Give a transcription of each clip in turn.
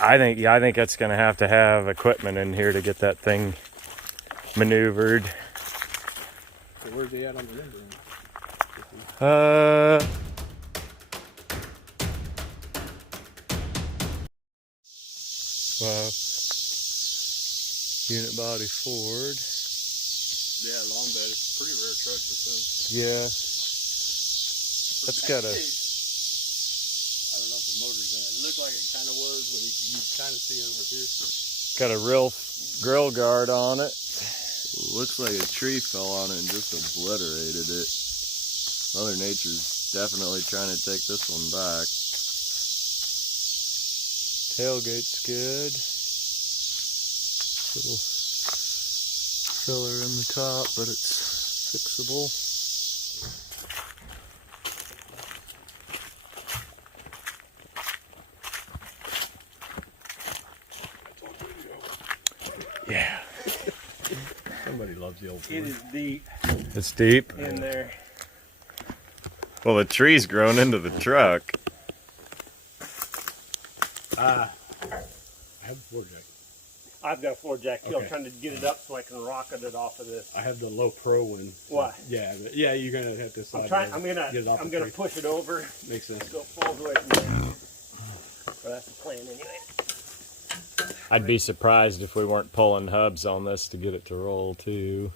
I think it's going to have equipment in here to get that thing maneuvered. So where's he at on the rendering? Wow. Unibody Ford. Yeah, long bed. It's a pretty rare truck this is. Yeah. That's got a... I don't know if the motor's in it. It looked like it kind of was, but you kind of see over here. Got a real grill guard on it. Looks like a tree fell on it and just obliterated it. Mother Nature's definitely trying to take this one back. Tailgate's good. Little filler in the top, but it's fixable. Yeah. Somebody loves the old Ford. It is deep It's deep. in there. Well, the tree's grown into the truck. I have a Ford jack. I've got a Ford jack too. Okay. I'm trying to get it up so I can rocket it off of this. I have the low pro one. Why? Yeah, but yeah, you're gonna have to slide. I'm get it off gonna the tree. push it over Makes sense. so it falls away from there. Well, that's the plan anyway. I'd be surprised if we weren't pulling hubs on this to get it to roll too.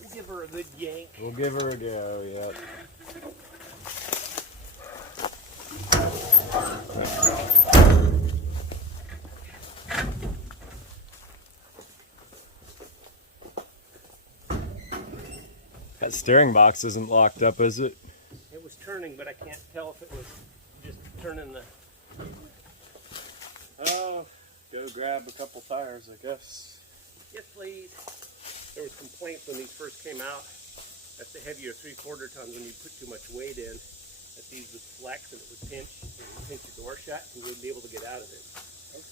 We'll give her a good yank. We'll give her a go, yep. That steering box isn't locked up, is it? It was turning, but I can't tell if it was just turning the... Oh, go grab a couple tires, I guess. Yes, please. There was complaints when these first came out that the heavier 3/4 tons, when you put too much weight in, that these would flex and it would pinch your door shut and you wouldn't be able to get out of it.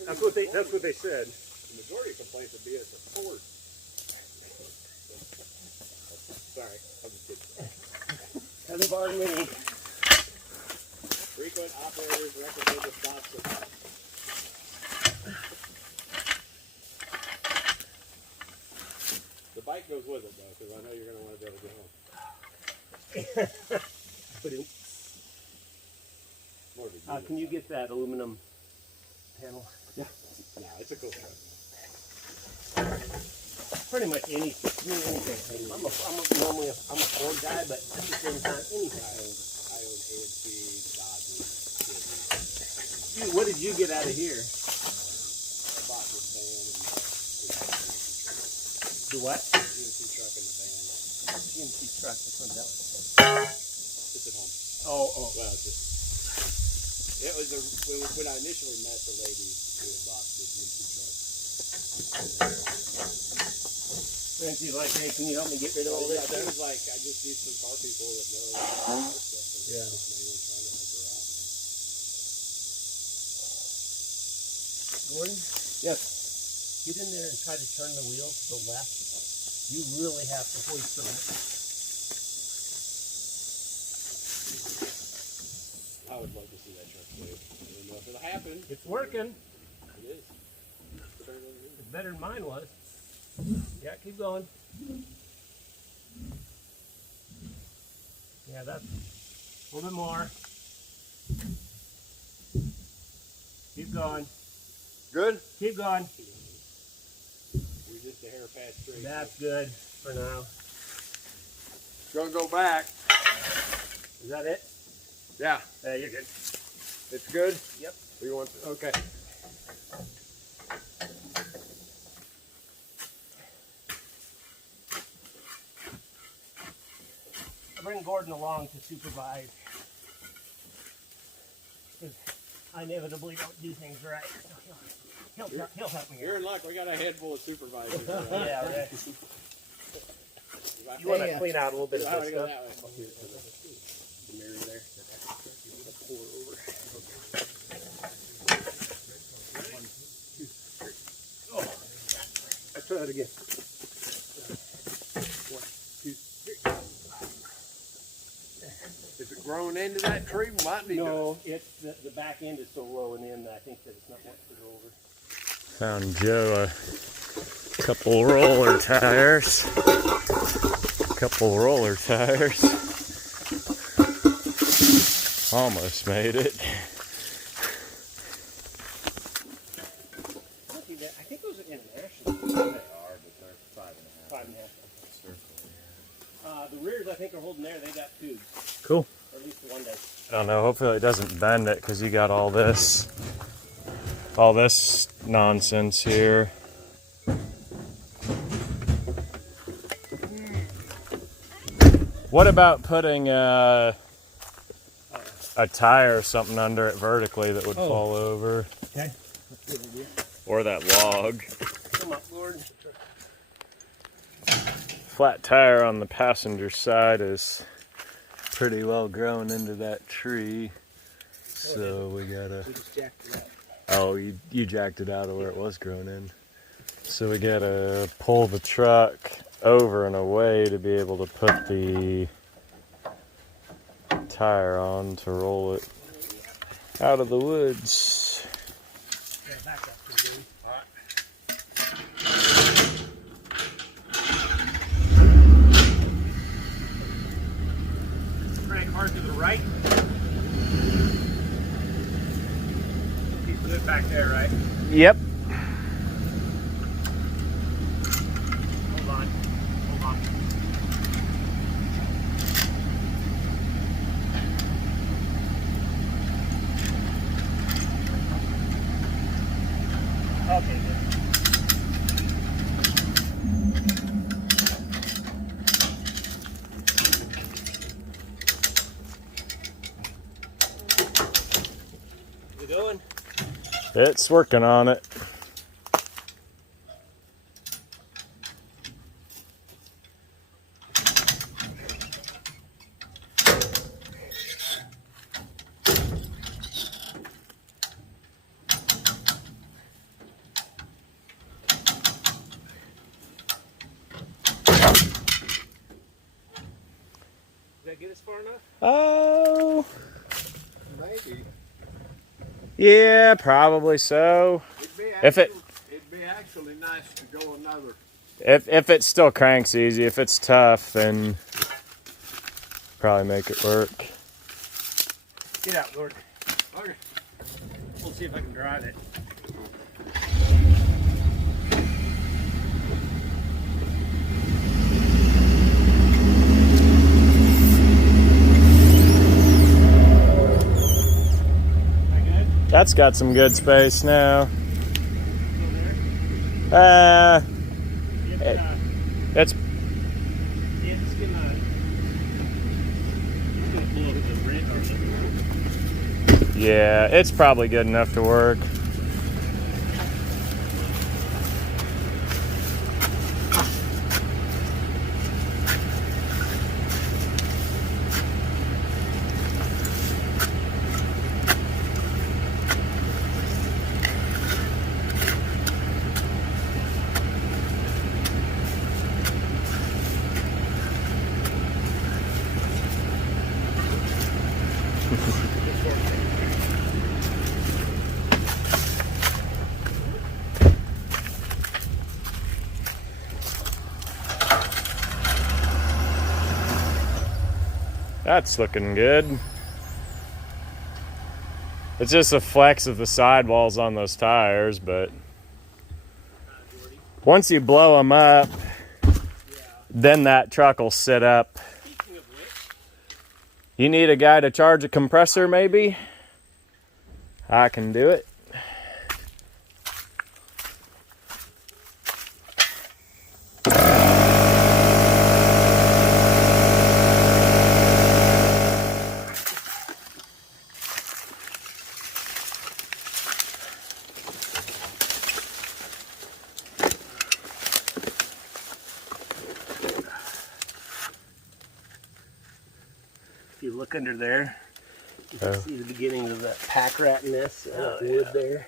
That's what they said. The majority of complaints would be it's a Ford. Sorry, I'm just kidding. Hasn't bothered me. Frequent operators recommend to stop supply. The bike goes with it though, because I know you're going to want to be able to get home. Can you get that aluminum panel? Yeah. No, it's a cool truck. Pretty much anything. I'm normally a Ford guy, but at the same time, anything. I own AMC, Dodge, Dude, what did you get out of here? I bought this van and The what? GMC truck in the van. GMC truck. Which one's that one? It's at home. Oh. Well, it's just, it was when I initially met the lady who had bought the GMC truck. Frankie's like, hey, can you help me get rid of all this She stuff? was like, I just need some car people that know car stuff. And Yeah. just mainly trying to help her out. Gordon? Yes. Get in there and try to turn the wheel to the left. You really have to hoist on it. I would love to see that truck too. I don't know if it'll happen. It's working. It is. Turn it over here. It's better than mine was. Yeah, keep going. Yeah, that's a little bit more. Keep going. Good? Keep going. You're just a hair past straight. That's good for now. Gonna go back. Is that it? Yeah, Yeah, you're good. it's good? Yep. You want okay. I bring Gordon along to supervise. Because I inevitably don't do things right. He'll help me You're out. in luck. We got a head full of supervisors. Yeah, right. You want to clean out a little bit of I this want to go stuff? that way. The mirror there. Pour over. Oh, let's try that again. 1, 2, 3. grown into that tree? Might need No, it's the back end is so low and in that I think that it's not much to go over. Found Joe a couple roller tires. Almost made it. I think those are international. They are, but they're 5.5. 5.5. The rears I think are holding there. They got tubes. Cool. Or at least one does. I don't know. Hopefully it doesn't bend it because you got all this nonsense here. What about putting a tire or something under it vertically that would fall over? Okay. That's a good idea. Or that log. Come up, Lord. Flat tire on the passenger side is pretty well grown into that tree. So we gotta... We just jacked it up. Oh, you jacked it out of where it was grown in. So we gotta pull the truck over and away to be able to put the tire on to roll it out of the woods. Yeah, back up pretty good. Brake hard to the right. Piece of it back there, right? Yep. Hold on. Okay, good. Is it going? It's working on it. Did that get us far enough? Oh, Maybe. yeah, probably so. If It'd be actually nice to go another. If it still cranks easy, if it's tough, then probably make it work. Get out, Lord. Okay. We'll see if I can drive it. That's got some good space now. It's It's gonna blow the rent or something. yeah, it's probably good enough to work. That's looking good. It's just a flex of the sidewalls on those tires, but once you blow them up, then that truck will sit up. Speaking of which, You need a guy to charge a compressor, maybe? I can do it. if you look under there, you can see the beginning of that pack rat nest, that wood there.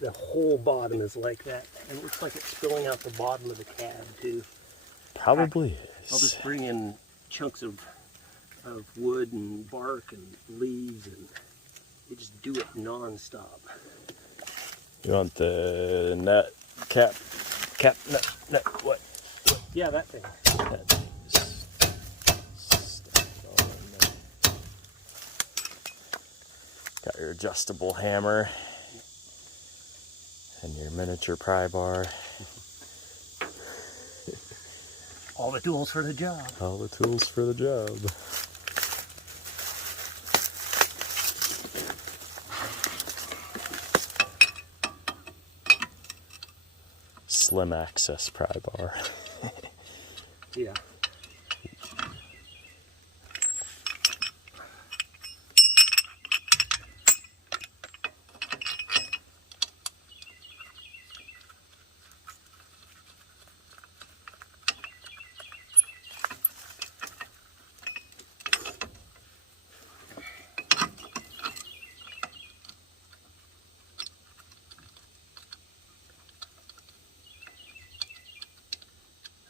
The whole bottom is like that. And it looks like it's spilling out the bottom of the cab, too. Probably I'll is. just bring in chunks of of wood and bark and leaves, and they just do it non-stop. You want the nut nut, what? Yeah, that thing. Got your adjustable hammer and your miniature pry bar. All the tools for the job. All the tools for the job. Slim access pry bar. Yeah.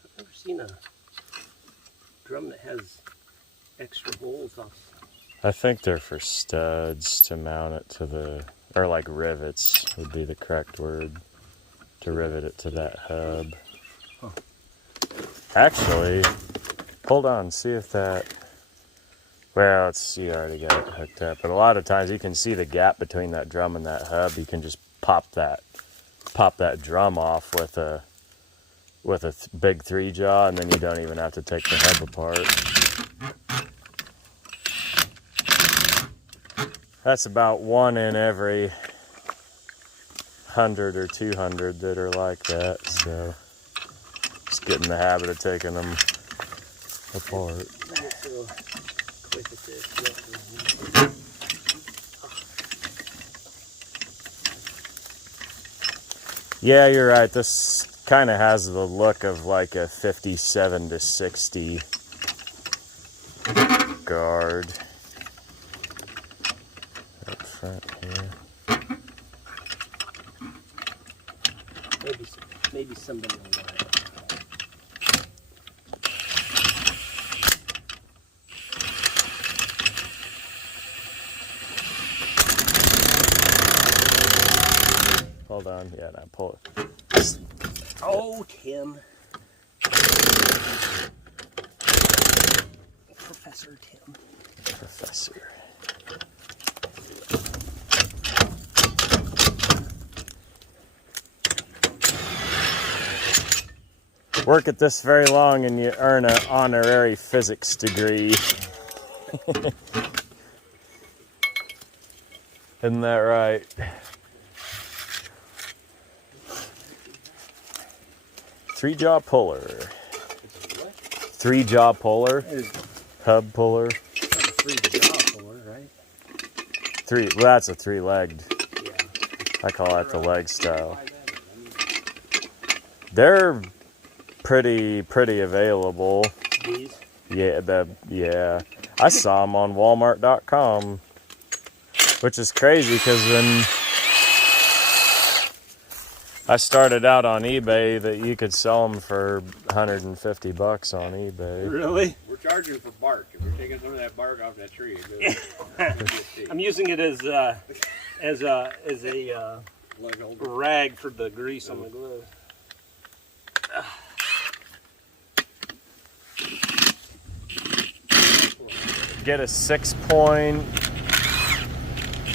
I've never seen a drum that has extra holes off. I think they're for studs to mount it to the, or like rivets would be the correct word, to rivet it to that hub. Huh. Actually, hold on, see if that, well, it's, you already got it hooked up, but a lot of times you can see the gap between that drum and that hub. You can just pop that drum off with a big 3-jaw, and then you don't even have to take the hub apart. That's about 1 in every 100 or 200 that are like that, so just get in the habit of taking them apart. Yeah, you're right. This kind of has the look of like a 57 to 60 guard up front here. Maybe somebody will want it. Hold on. Yeah, now pull it. Oh, Tim. Professor Tim. Professor. Work at this very long and you earn an honorary physics degree. Isn't that right? Three-jaw puller. Three-jaw puller. Hub puller. That's a 3-jaw puller, right? Well, that's a 3-legged. Yeah. I call that the leg style. They're pretty available. These? Yeah. I saw them on Walmart.com, which is crazy because when I started out on eBay, that you could sell them for $150 on eBay. Really? We're charging for bark. If we're taking some of that bark off that tree, I'm using it as a rag for the grease on the glove. Get a 6-point,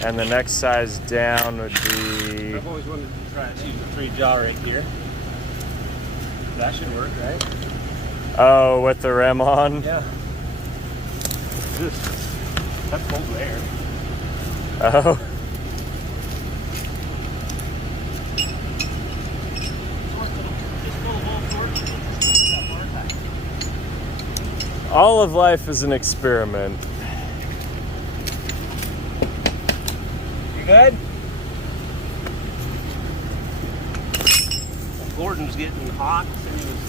and the next size down would be. I've always wanted to try to use the 3-jaw right here. That should work, right? Oh, with the rim on? Yeah. That's cold there. Oh. All of life is an experiment. You good? Gordon's getting hot and he was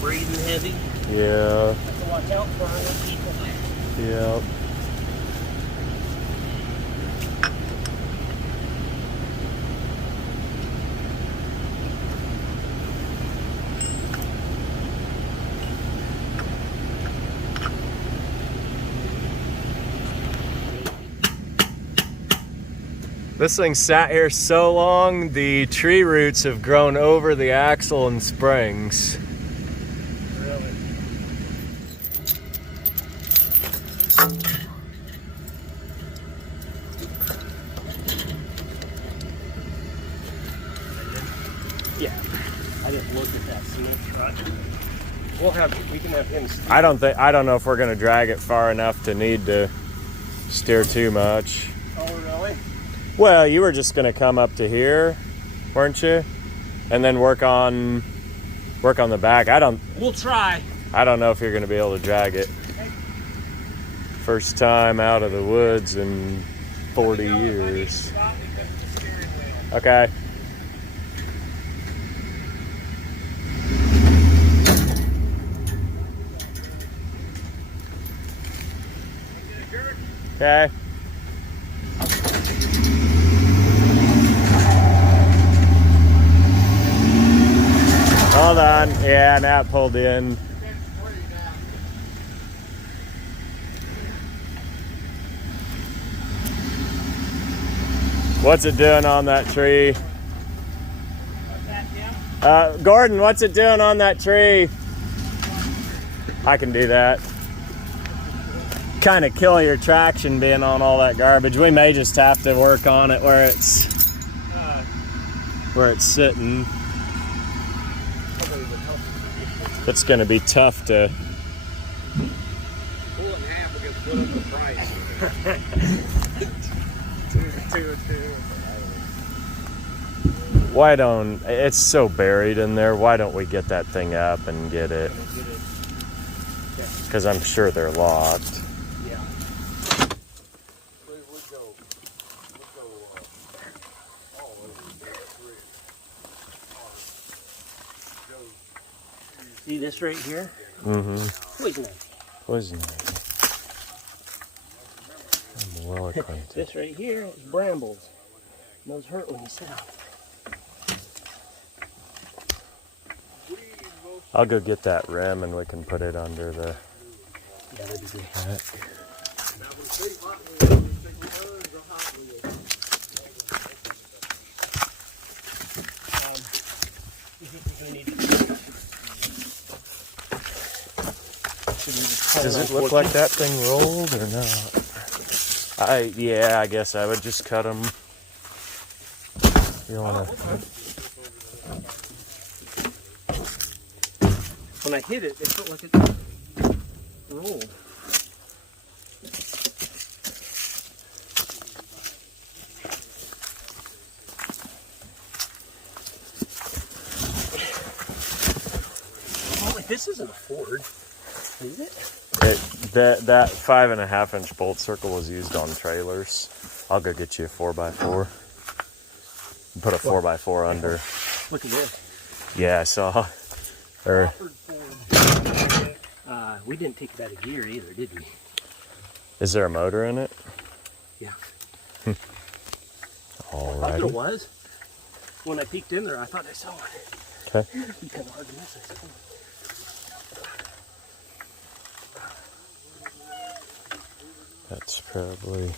breathing heavy. Yeah. Have to watch out for other people. Yeah. This thing sat here so long, the tree roots have grown over the axle and springs. Really? Yeah, I didn't look at that cement truck. We can have him. I don't know if we're gonna drag it far enough to need to steer too much. Oh, really? Well, you were just gonna come up to here, weren't you? And then work on the back. We'll try. I don't know if you're gonna be able to drag it. First time out of the woods in 40 years. Okay. Okay. Hold on. Yeah, now it pulled in. What's it doing on that tree? Gordon, what's it doing on that tree? I can do that. Kind of kill your traction being on all that garbage. We may just have to work on it where it's sitting. It's going to be tough to. Pull it in half, we're gonna put up the price. two. Why don't, it's so buried in there, why don't we get that thing up and get it? Because I'm sure they're locked. Yeah. We'll go all over the tree. See this right here? Mm-hmm. Poison ivy. Poison ivy. I'm well acquainted. This right here is brambles. And those hurt when you sit on them. I'll go get that rim and we can put it under the. Yeah, that'd be good. Does it look like that thing rolled or not? Yeah, I guess I would just cut them. You wanna? When I hit it, it felt like it rolled. Oh, wait, this isn't a Ford, is it? That 5.5 inch bolt circle was used on trailers. I'll go get you a 4x4. Put a 4x4 under. Look at this. Yeah, I saw. Or we didn't take it out of gear either, did we? is there a motor in it? Yeah. I thought there Alrighty. was. When I peeked in there, I thought I saw it. Okay. It'd be kind of hard to miss this. That's probably.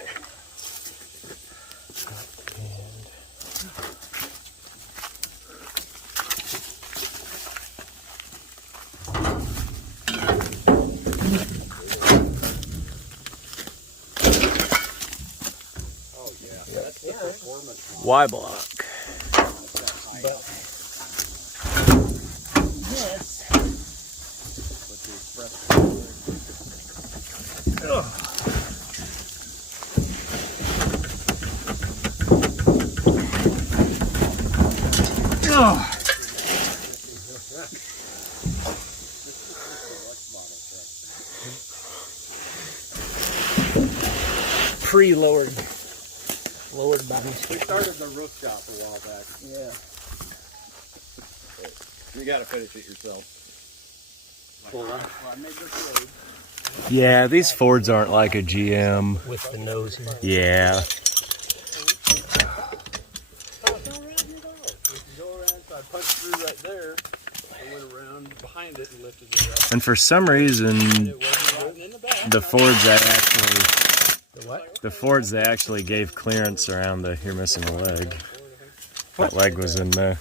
Y block. Yes. Pre-lowered. Lowered by mistake. We started the roof shop a while back. Yeah. You gotta finish it yourself. Well, I made this road. Yeah, these Fords aren't like a GM. with the nose here. Yeah. Oh, it's not around here though. You can go around, so I punched through right there and went around behind it and lifted it up. And for some reason, And it wasn't right in the back. the Fords that actually. The The what? The Fords, they actually gave clearance around the, you're missing a leg. That leg was in there.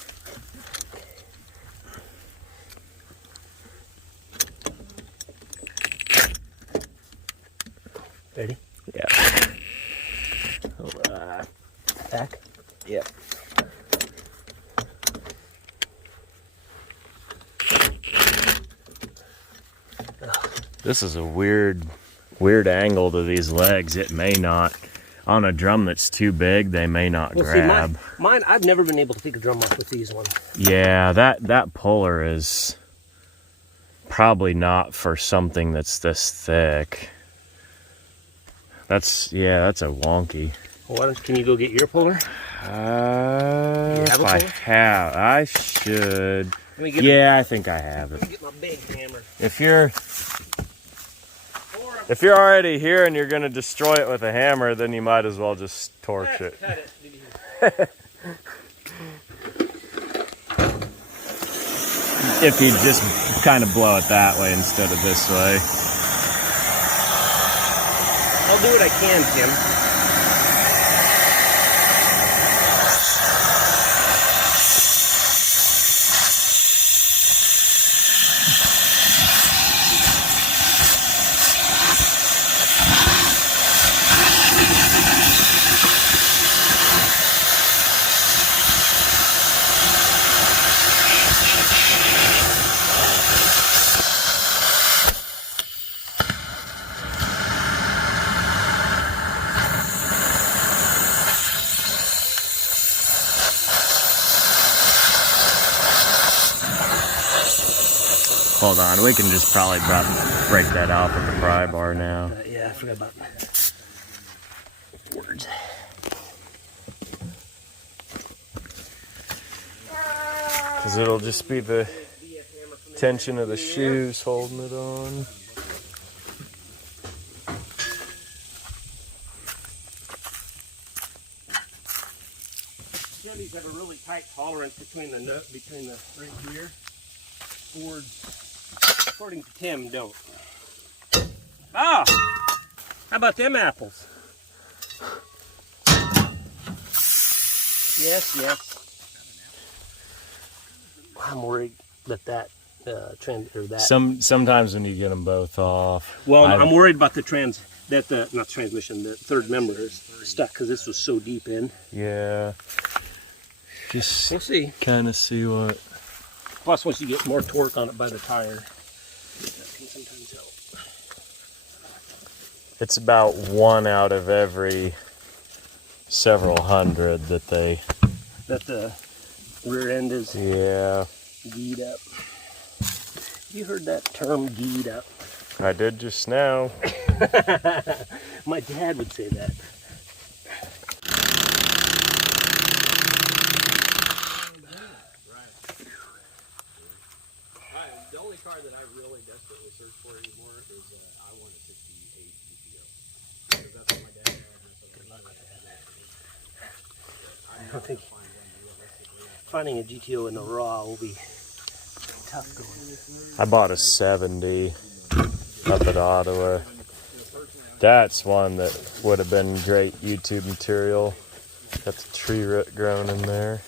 Ready? Yeah. Back. Yep. This is a weird angle to these legs. It may not, on a drum that's too big, they may not grab. See, mine, I've never been able to take a drum off with these ones. Yeah, that puller is probably not for something that's this thick. That's a wonky. Well, can you go get your puller? I should. Yeah, I think I have it. Get my big hammer. If you're already here and you're gonna destroy it with a hammer, then you might as well just torch it. Cut it. If you just kind of blow it that way instead of this way. I'll do what I can, Tim. Hold on, we can just probably break that off with the pry bar now. Yeah, I forgot about that. Words. Because it'll just be the tension of the shoes holding it on. Chevys have a really tight tolerance between the right here. Fords, according to Tim, don't. Ah! How about them apples? Yes. I'm worried that Sometimes when you get them both off. Well, I'm worried about the the third member is stuck because this was so deep in. Yeah. Just we'll see. Kind of see what. Plus, once you get more torque on it by the tire, that can sometimes help. It's about 1 out of every several hundred that the rear end is geed up. You heard that term, geed up? I did just now. My dad would say that. The only car that I really desperately search for anymore is I want a 68 GTO. Because that's what my dad had. Good luck with that. I don't think finding a GTO in the raw will be tough going. I bought a 70 up at Ottawa. That's one that would have been great YouTube material. Got the tree root growing in there.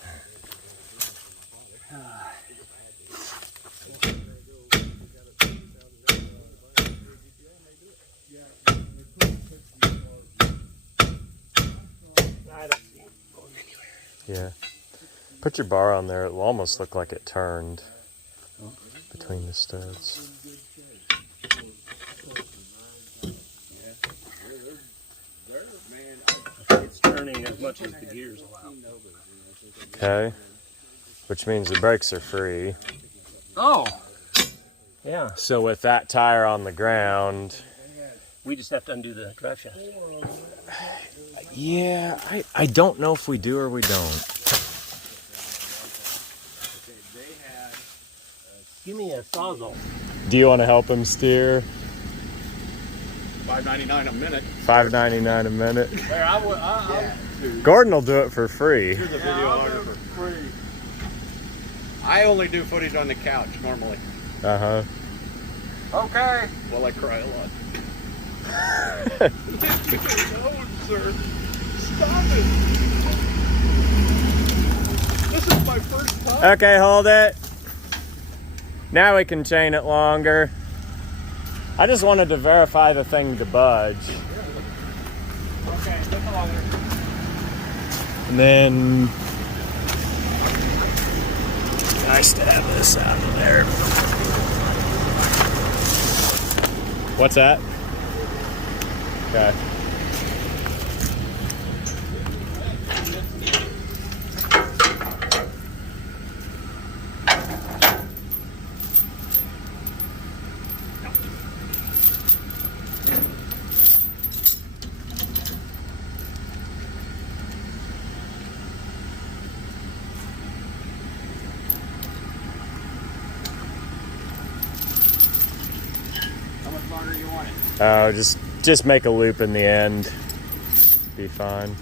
Yeah. Put your bar on there. It will almost look like it turned between the studs. It's turning as much as the gears allow. Okay. Which means the brakes are free. Oh! Yeah. So with that tire on the ground... We just have to undo the drive shaft. Yeah, I don't know if we do or we don't. Give me a Sawzall. Do you want to help him steer? $5.99 a minute. $5.99 a minute. There, Gordon will do it for free. Here's a videographer. Free. I only do footage on the couch normally. Uh-huh. Okay. Well, I cry a lot. No, sir. Stop it. This is my first time. Okay, hold it. Now we can chain it longer. I just wanted to verify the thing to budge. Okay, take it longer. And then nice to have this out of there. What's that? Okay. How much longer you want it? Oh, just make a loop in the end. Be fine.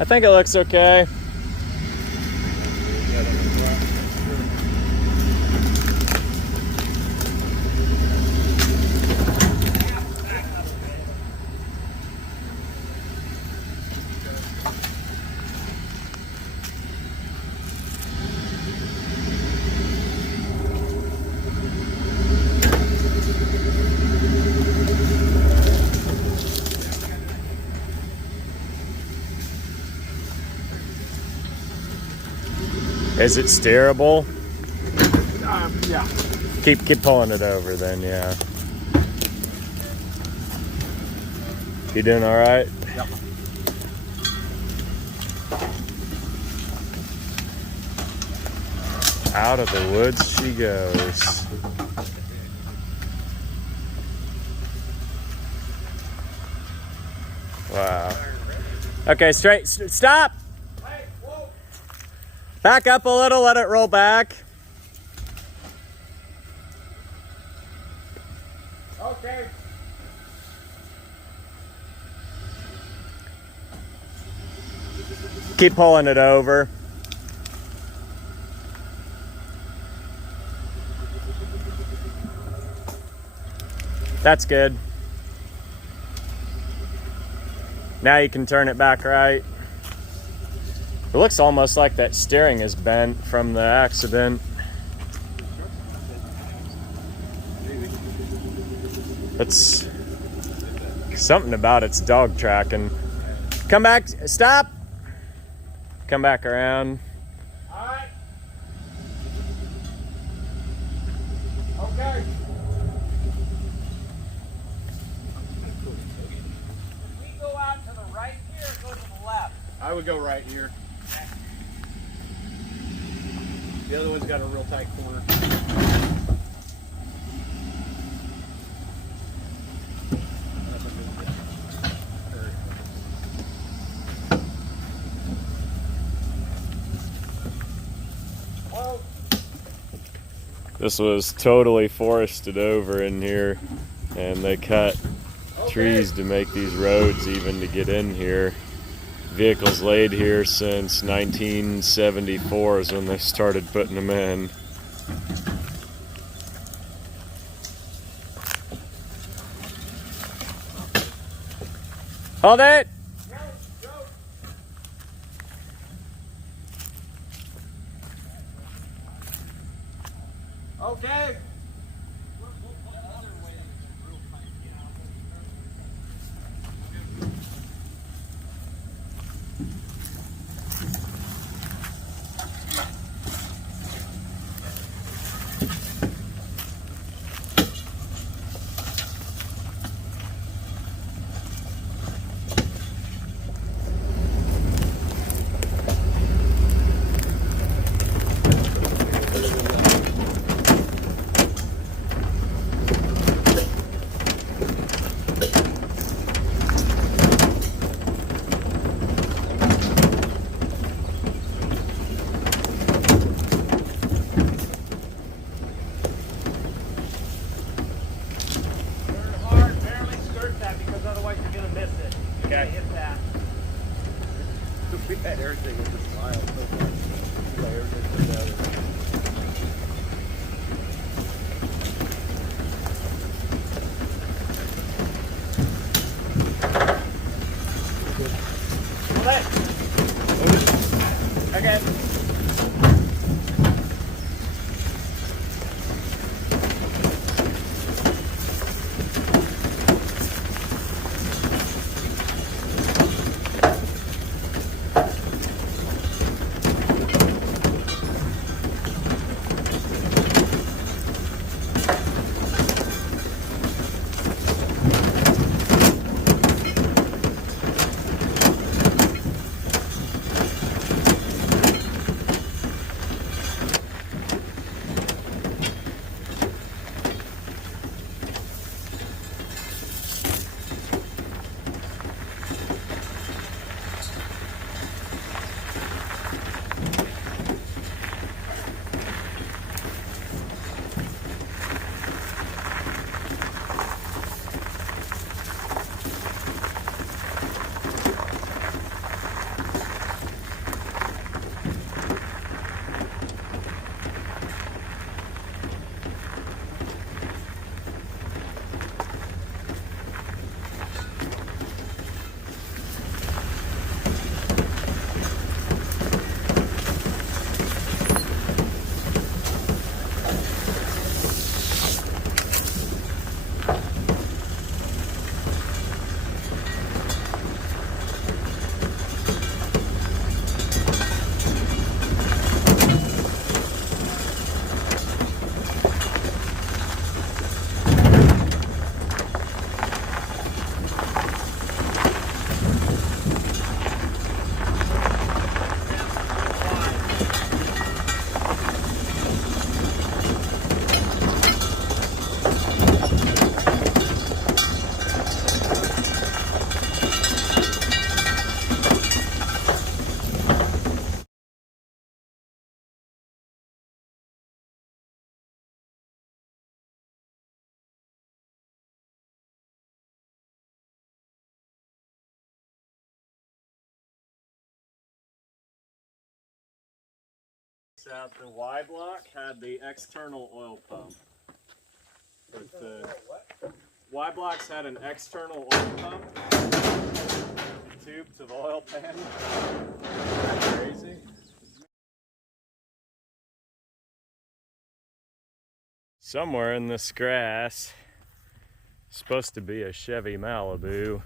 I think it looks okay. Is it steerable? Yeah. Keep pulling it over then, yeah. You doing all right? Yep. Out of the woods she goes. Wow. Okay, straight, stop! Hey, whoa. Back up a little, let it roll back. Okay. Keep pulling it over. That's good. Now you can turn it back right. It looks almost like that steering is bent from the accident. It's something about its dog tracking. Come back, stop. Come back around. All right. Okay. We go out to the right here or go to the left? I would go right here. The other one's got a real tight corner. This was totally forested over in here, and they cut trees to make these roads even to get in here. Vehicles laid here since 1974 is when they started putting them in. Hold it! Okay. everything is just wild so far. Like everything's put together. Okay. Out the Y block had the external oil pump. But the Y blocks had an external oil pump. Tube to the oil pan. Crazy. Somewhere in this grass, supposed to be a Chevy Malibu,